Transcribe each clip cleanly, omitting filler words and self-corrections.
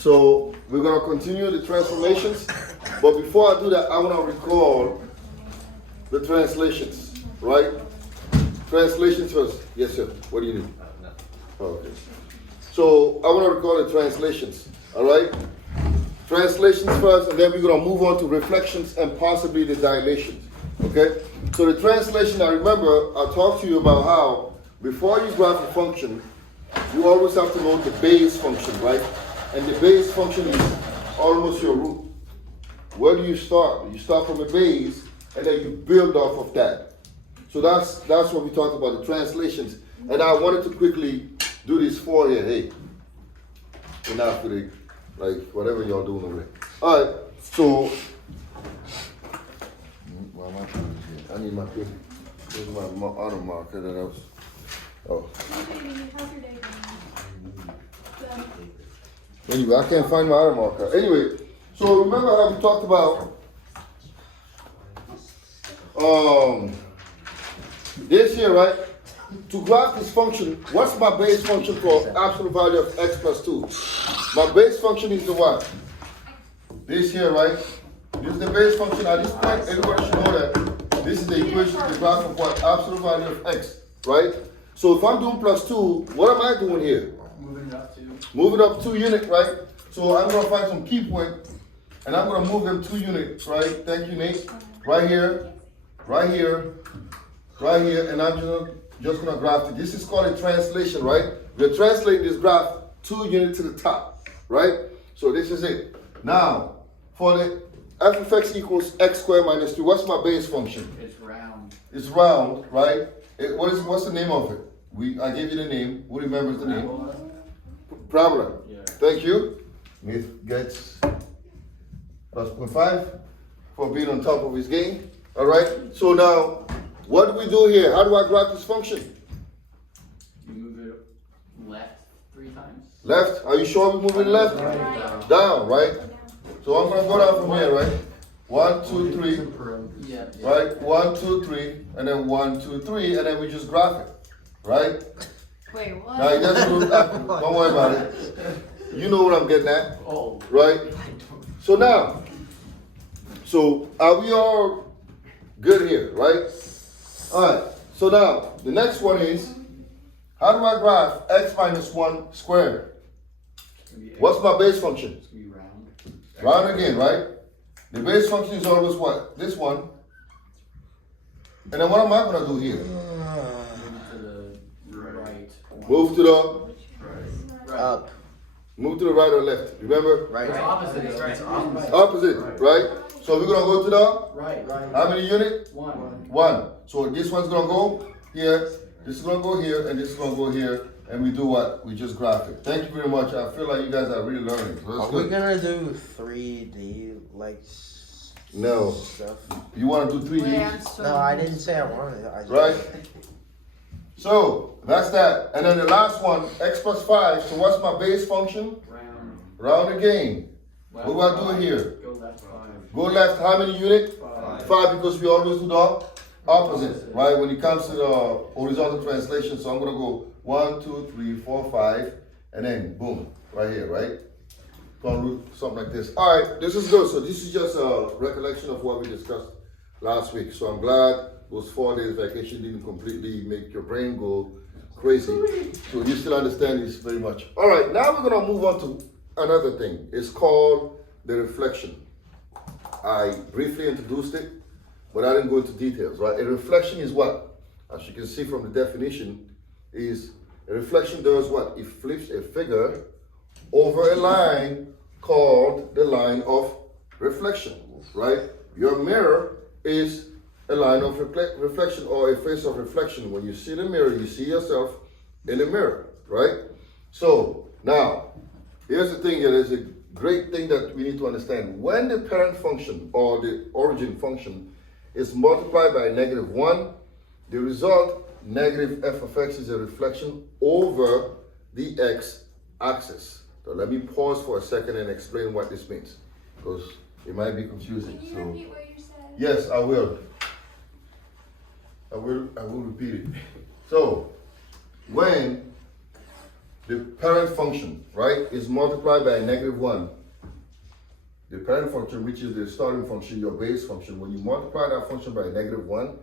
So we're gonna continue the transformations, but before I do that, I wanna recall the translations, right? Translations first. Yes, sir. What do you need? Okay. So I wanna recall the translations, all right? Translations first, and then we're gonna move on to reflections and possibly the dilations, okay? So the translation, I remember I talked to you about how before you graph a function, you always have to know the base function, right? And the base function is almost your root. Where do you start? You start from a base, and then you build off of that. So that's what we talked about, the translations. And I wanted to quickly do this for here. Hey, enough with it, like whatever y'all doing over there. All right, so, why am I trying to get? I need my paper. Here's my auto marker that I was, oh. How's your day going? Anyway, I can't find my auto marker. Anyway, so remember how we talked about this here, right? To graph this function, what's my base function for absolute value of x plus 2? My base function is the what? This here, right? This is the base function. At this point, everybody should know that this is the equation, the graph of what? Absolute value of x, right? So if I'm doing plus 2, what am I doing here? Moving up 2. Moving up 2 units, right? So I'm going to find some key point, and I'm going to move them 2 units, right? Thank you, Nate. Right here, right here, right here, and I'm just going to graph it. This is called a translation, right? We're translating this graph 2 units to the top, right? So this is it. Now, for the f of x equals x squared minus 3, what's my base function? It's round. It's round, right? What's the name of it? I gave you the name. Who remembers the name? Parabola. Yeah. Thank you. Smith gets plus 0.5 for being on top of his game. All right. So now, what do we do here? How do I graph this function? You move it left 3 times. Left. Are you sure we're moving left? Right. Down, right? So I'm gonna go down from here, right? 1, 2, 3. Yeah. Right? 1, 2, 3, and then 1, 2, 3, and then we just graph it, right? Wait, what? Now, don't worry about it. You know what I'm getting at, Oh. right? So now, are we all good here, right? All right. So now, the next one is, how do I graph x minus 1 squared? What's my base function? It's gonna be round. Round again, right? The base function is always what? This one. And then what am I going to do here? Move to the right. Move to the Right. Up. move to the right or left. Remember? Right. It's opposite. It's opposite. Opposite, right? So we're going to go to the, Right. how many units? 1. 1. So this one's going to go here, this is going to go here, and this is going to go here. And we do what? We just graph it. Thank you very much. I feel like you guys are really learning. So that's Are we good. gonna do 3D like No. stuff? You want to do 3D? Wait, I'm so No, I didn't say I wanted it. Right? So that's that. And then the last one, x plus 5. So what's my base function? Round. Round again. Left What do I do 5. here? Go left 5. Go left, how many units? 5. 5, because we always do the opposite, right? When it comes to the horizontal translation, so I'm gonna go 1, 2, 3, 4, 5, and then boom, right here, right? Gonna do something like this. All right, this is good. So this is just a recollection of what we discussed last week. So I'm glad those 4 days vacation didn't completely make your brain go crazy. So you still understand this very much. All right, now we're gonna move on to another thing. It's called the reflection. I briefly introduced it, but I didn't go into details, right? A reflection is what? As you can see from the definition, is a reflection does what? It flips a figure over a line called the line of reflection, right? Your mirror is a line of reflection or a face of reflection. When you see the mirror, you see yourself in the mirror, right? So now, here's the thing here. There's a great thing that we need to understand. When the parent function or the origin function is multiplied by -1, the result, negative f of x, is a reflection over the x-axis. So let me pause for a second and explain what this means, because it might be confusing. Can you So repeat what you said? yes, I will. I will repeat it. So when the parent function, right, is multiplied by -1. The parent function, which is the starting function, your base function, when you multiply that function by -1,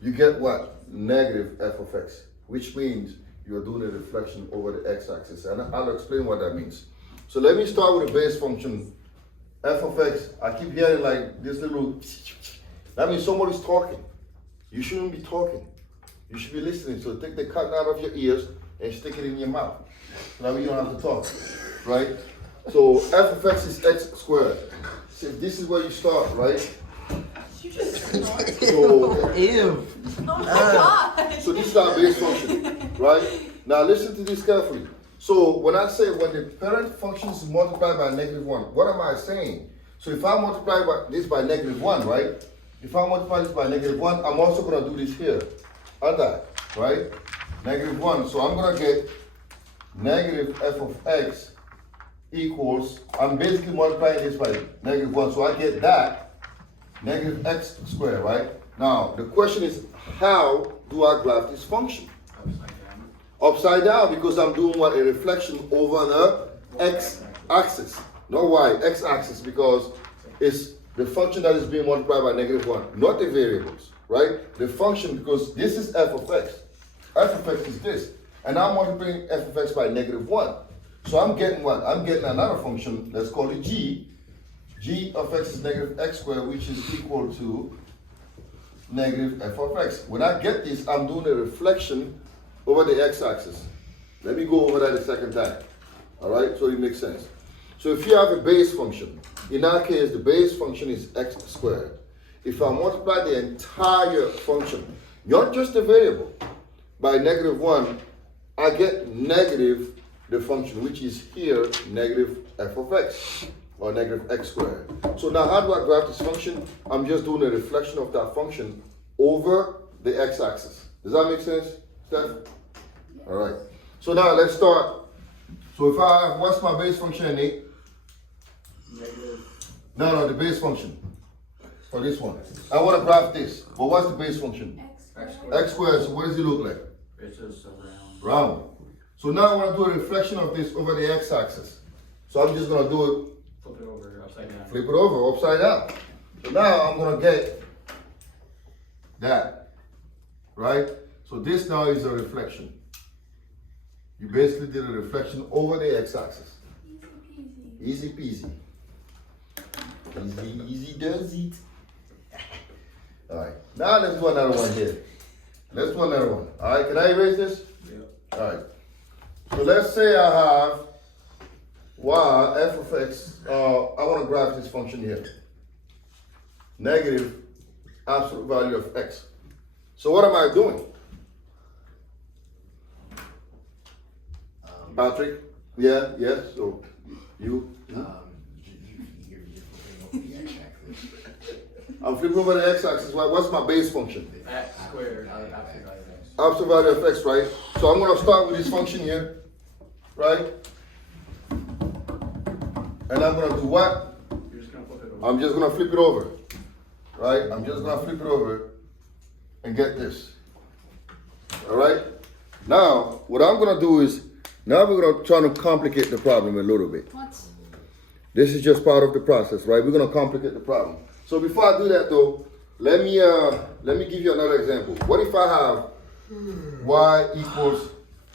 you get what? Negative f of x, which means you're doing a reflection over the x-axis. And I'll explain what that means. So let me start with the base function, f of x. I keep hearing like this little, that means somebody's talking. You shouldn't be talking. You should be listening. So take the cotton out of your ears and stick it in your mouth. So that way you don't have to talk, right? So f of x is x squared. So this is where you start, right? You just snort. So, Ew. Oh my god. so this is our base function, right? Now listen to this carefully. So when I say when the parent function is multiplied by -1, what am I saying? So if I multiply this by -1, right? If I multiply this by -1, I'm also gonna do this here, under, right? -1, so I'm gonna get negative f of x equals, I'm basically multiplying this by -1, so I get that, negative x squared, right? Now, the question is, how do I graph this function? Upside down. Upside down, because I'm doing what? A reflection over the x-axis. Not y, x-axis, because it's the function that is being multiplied by -1, not the variables, right? The function, because this is f of x. F of x is this. And I'm multiplying f of x by -1. So I'm getting what? I'm getting another function, let's call it g. G of x is negative x squared, which is equal to negative f of x. When I get this, I'm doing a reflection over the x-axis. Let me go over that a second time. All right, so it makes sense. So if you have a base function, in our case, the base function is x squared. If I multiply the entire function, not just the variable, by -1, I get negative the function, which is here, negative f of x, or negative x squared. So now how do I graph this function? I'm just doing a reflection of that function over the x-axis. Does that make sense, Steph? All right. So now let's start. So if I, what's my base function, Nate? Negative. No, the base function for this one. I want to graph this, but what's the base function? X squared. X squared, so what does it look like? It's just around. Round. So now I want to do a reflection of this over the x-axis. So I'm just going to do it, Flip it over, upside down. flip it over, upside down. So now I'm going to get that, right? So this now is a reflection. You basically did a reflection over the x-axis. Easy peasy. Easy peasy. Easy does it. All right. Now let's do another one here. Let's do another one. All right. Can I erase this? Yep. All right. So let's say I have y f of x. I want to graph this function here. Negative absolute value of x. So what am I doing? Patrick? Yeah, yes. So you? I'm flipping over the x-axis. What's my base function? X squared, absolute value of x. Absolute value of x, right? So I'm going to start with this function here, right? And I'm going to do what? You're just gonna flip it over. I'm just going to flip it over, right? I'm just going to flip it over and get this, all right? Now, what I'm going to do is, now we're going to try to complicate the problem a little bit. What? This is just part of the process, right? We're going to complicate the problem. So before I do that though, let me give you another example. What if I have y equals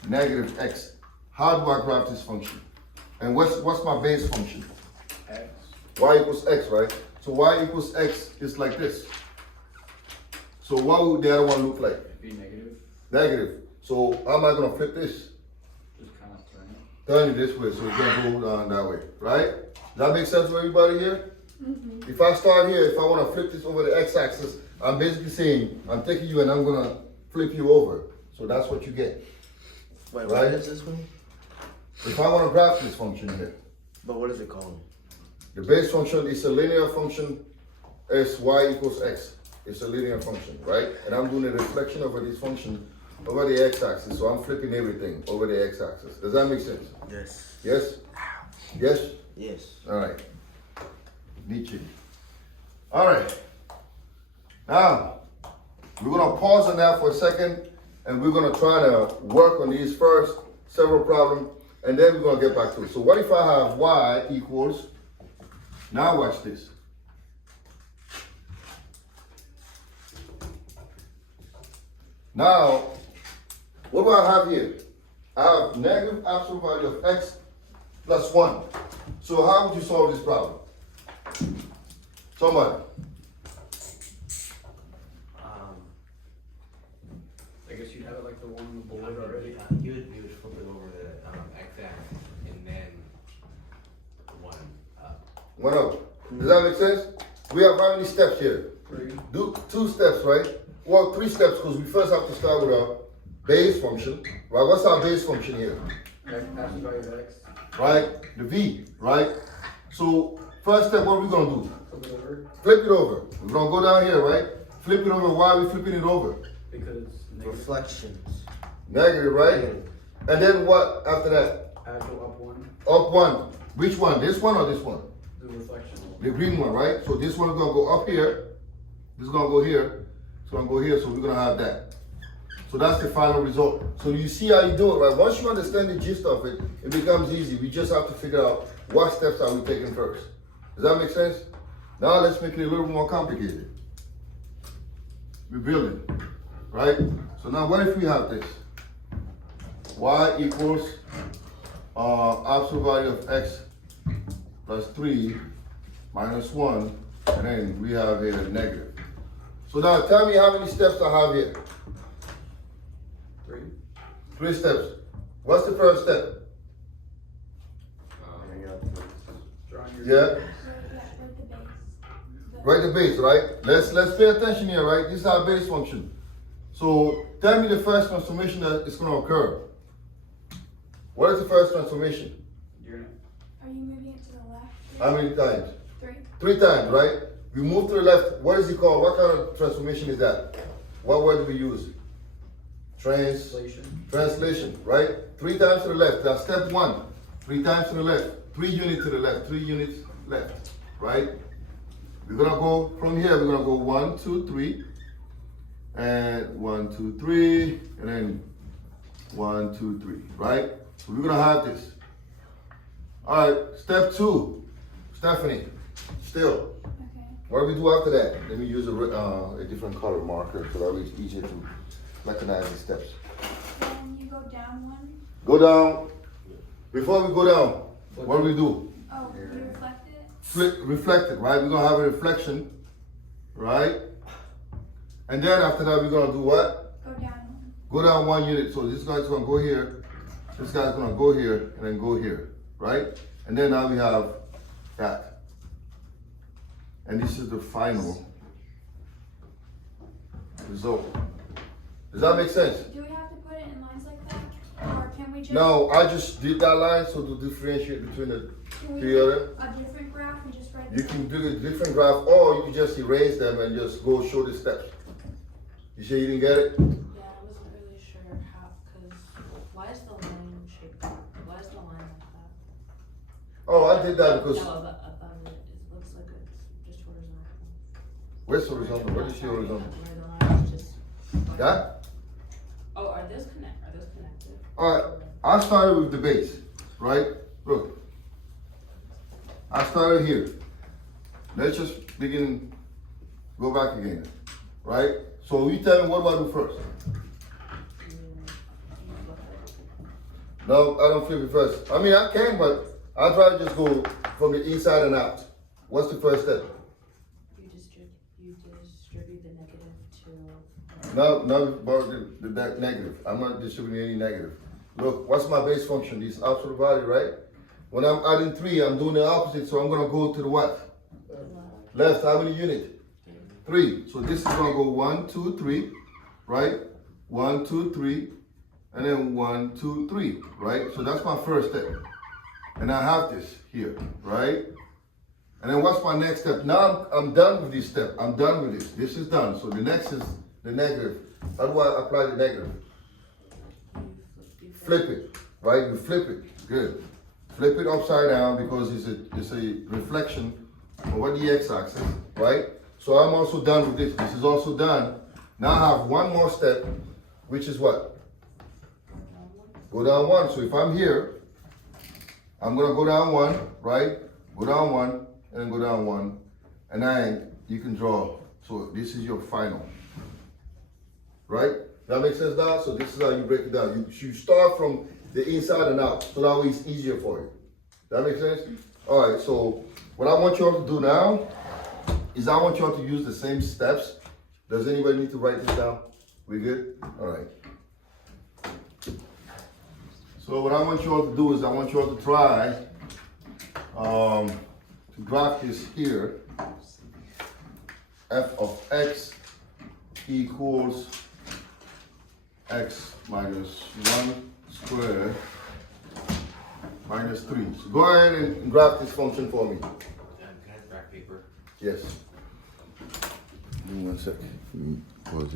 negative x? How do I graph this function? And what's my base function? X. Y equals x, right? So y equals x is like this. So what would the other one look like? Be negative. Negative. So how am I going to flip this? Just kind of turn it. Turn it this way, so it's going to go down that way, right? Does that make sense to everybody here? If I start here, if I want to flip this over the x-axis, I'm basically saying, I'm taking you and I'm going to flip you over. So that's what you get. Wait, Right. what is this one? If I want to graph this function here, But what is it called? the base function is a linear function as y equals x. It's a linear function, right? And I'm doing a reflection over this function over the x-axis. So I'm flipping everything over the x-axis. Does that make sense? Yes. Yes? Yes? Yes. All right. Nietzsche. All right. Now, we're going to pause on that for a second, and we're going to try to work on these first several problems, and then we're gonna get back to it. So what if I have y equals, now watch this. Now, what do I have here? I have negative absolute value of x plus 1. So how would you solve this problem? Somebody. I guess you'd have it like the one on the board already. You would flip it over the x-axis and then one up. 1 up. Does that make sense? We have how many steps here? 3. Do 2 steps, right? Well, 3 steps because we first have to start with our base function, right? What's our base function here? Absolute value of x. Right? The v, right? So first step, what are we gonna do? Flip it over Flip it over. We're gonna go down here, right? Flip it over. Why are we flipping it over? because it's negative. Reflections. Negative, right? And then what after that? Actual up 1. Up 1. Which one? This one or this one? The reflection. The green one, right? So this one's gonna go up here. This is gonna go here. It's gonna go here. So we're gonna have that. So that's the final result. So you see how you do it, right? Once you understand the gist of it, it becomes easy. We just have to figure out what steps are we taking first. Does that make sense? Now let's make it a little more complicated. We're building, right? So now what if we have this? Y equals absolute value of x plus 3 minus 1, and then we have here negative. So now tell me how many steps I have here. 3. 3 steps. What's the first step? Drawing your Yeah, Write write the the base. base, right? Let's pay attention here, right? This is our base function. So tell me the first transformation that is going to occur. What is the first transformation? You're gonna Are you moving it to the left? How many times? 3. 3 times, right? We move to the left. What is it called? What kind of transformation is that? What word do we use? inflation. Translation, right? 3 times to the left. That's step 1. 3 times to the left. 3 units to the left. 3 units left, right? We're gonna go from here. We're gonna go 1, 2, 3, and 1, 2, 3, and then 1, 2, 3, right? So we're gonna have this. All right, step 2, Stephanie, still. Okay. What do we do after that? Let me use a different color marker so that way it's easier to recognize the steps. Then you go down 1. Go down. Before we go down, what do we do? Oh, you reflect it? Reflect it, right? We're gonna have a reflection, right? And then after that, we're gonna do what? Go down 1. Go down 1 unit. So this guy's gonna go here, this guy's gonna go here, and then go here, right? And then now we have that. And this is the final result. Does that make sense? Do we have to put it in lines like that? Or can we just? No, I just did that line so to differentiate between the Can we three do other. a different graph and just write You this can out? do a different graph, or you can just erase them and just go show the steps. You say you didn't get it? Yeah, I wasn't really sure how, because why is the line shaped, why is the line like that? Oh, I did that because, No, above it, it looks like it's just horizontal. where's horizontal? What is your horizontal? Where the line is just. That? Oh, are those connected? Alright, I started with the base, right? Look. I started here. Let's just begin, go back again, right? So you tell me what do I do first? No, I don't flip it first. I mean, I can, but I'll try to just go from the inside and out. What's the first step? You distribute the negative to. No, about the negative. I'm not distributing any negative. Look, what's my base function? This absolute value, right? When I'm adding 3, I'm doing the opposite, so I'm gonna go to the what? Left, how many units? 3. So this is gonna go 1, 2, 3, right? 1, 2, 3, and then 1, 2, 3, right? So that's my first step. And I have this here, right? And then what's my next step? Now I'm done with this step. I'm done with this. This is done. So the next is the negative. How do I apply the negative? Flip it, right? You flip it. Good. Flip it upside down because it's a reflection over the x-axis, right? So I'm also done with this. This is also done. Now I have one more step, which is what? go down 1. So if I'm here, I'm gonna go down 1, right? Go down 1, and then go down 1, and then you can draw. So this is your final, right? That makes sense now? So this is how you break it down. You start from the inside and out, so that way it's easier for you. That makes sense? All right, so what I want you all to do now is I want you all to use the same steps. Does anybody need to write this down? We good? All right. So what I want you all to do is I want you all to try to graph this here. F of x equals x minus 1 squared minus 3. So go ahead and graph this function for me. Can I grab paper? Yes. Give me 1 second. Pause it.